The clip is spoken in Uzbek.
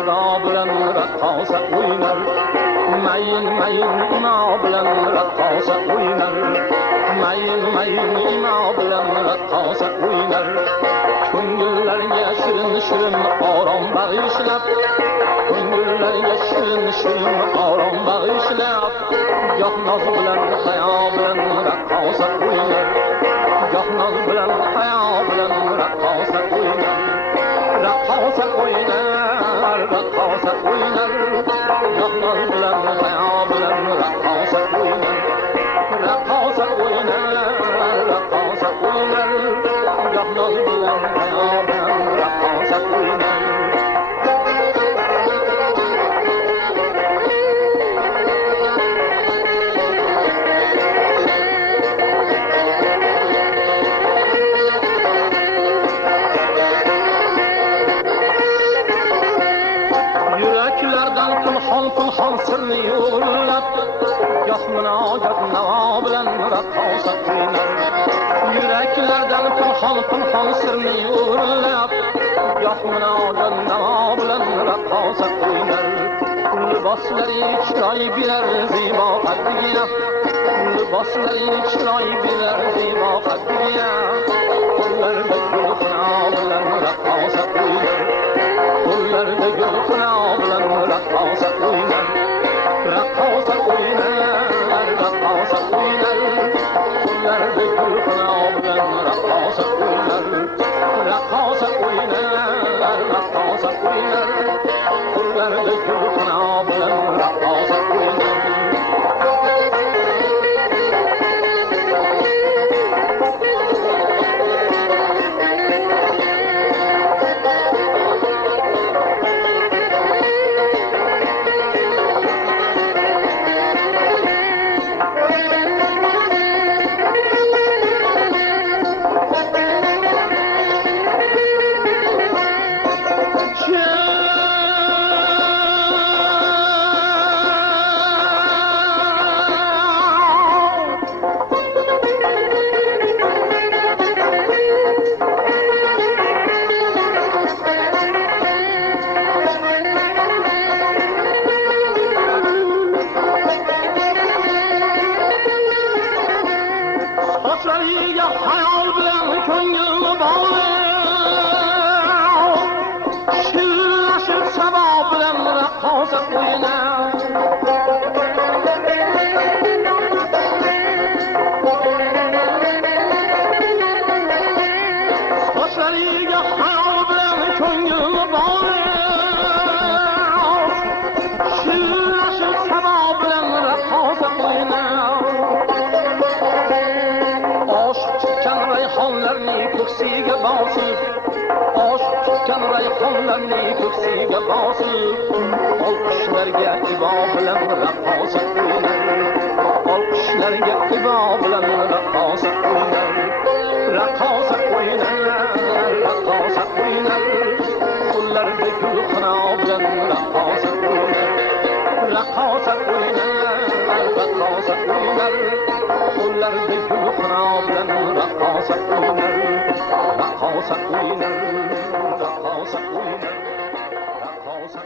imo bilan raqqosa o'ynar. Mayin imo bilan raqqosa o'ynar. Mayin imo bilan raqqosa o'ynar. Ko'ngillarga shirin orom bag'ishlab, ko'ngillarga shirin orom bag'ishlab, goh noz bilan hayo bilan raqqosa o'ynar. Goh noz bilan hayo bilan raqqosa o'ynar. Raqqosa o'ynar, raqqosa o'ynar. Goh noz bilan hayo bilan raqqosa o'ynar. Raqqosa o'ynar, raqqosa o'ynar. Goh noz bilan hayo bilan raqqosa o'ynar. Pulxon sirni yo'llab, goh munojat navo bilan raqqosa o'ynar. Yuraklardan pulxon sirni yo'llab, goh munojat navo bilan raqqosa o'ynar. Liboslari chiroy berar zibo qaddiga, liboslari chiroy berar zibo qaddiga. Qo'llarda gulxino bilan raqqosa o'ynar. Qo'llarda gulxino bilan raqqosa o'ynar. Raqqosa o'ynar, raqqosa o'ynar. Qo'llarda gulxino bilan raqqosa o'ynar. Raqqosa o'ynar, raqqosa o'ynar. Qo'llarda gulxino bilan raqqosa o'ynar. Hayal bilan ko'ngil bog'lab, shillashib sabo bilan raqqosa o'ynar. Sochlariga hayal bilan ko'ngil bog'lab, shillashib sabo bilan raqqosa o'ynar. Rayhonlarning ko'ksiga bosib, osh tutgan rayhonlarning ko'ksiga bosib, olqishlarga ibo bilan raqqosa o'ynar. Olqishlarga ibo bilan raqqosa o'ynar. Raqqosa o'ynar, raqqosa o'ynar. Qo'llarda gulxino bilan raqqosa o'ynar. Raqqosa o'ynar, raqqosa o'ynar. Qo'llarda gulxino bilan raqqosa o'ynar. Raqqosa o'ynar, raqqosa o'ynar. Raqqosa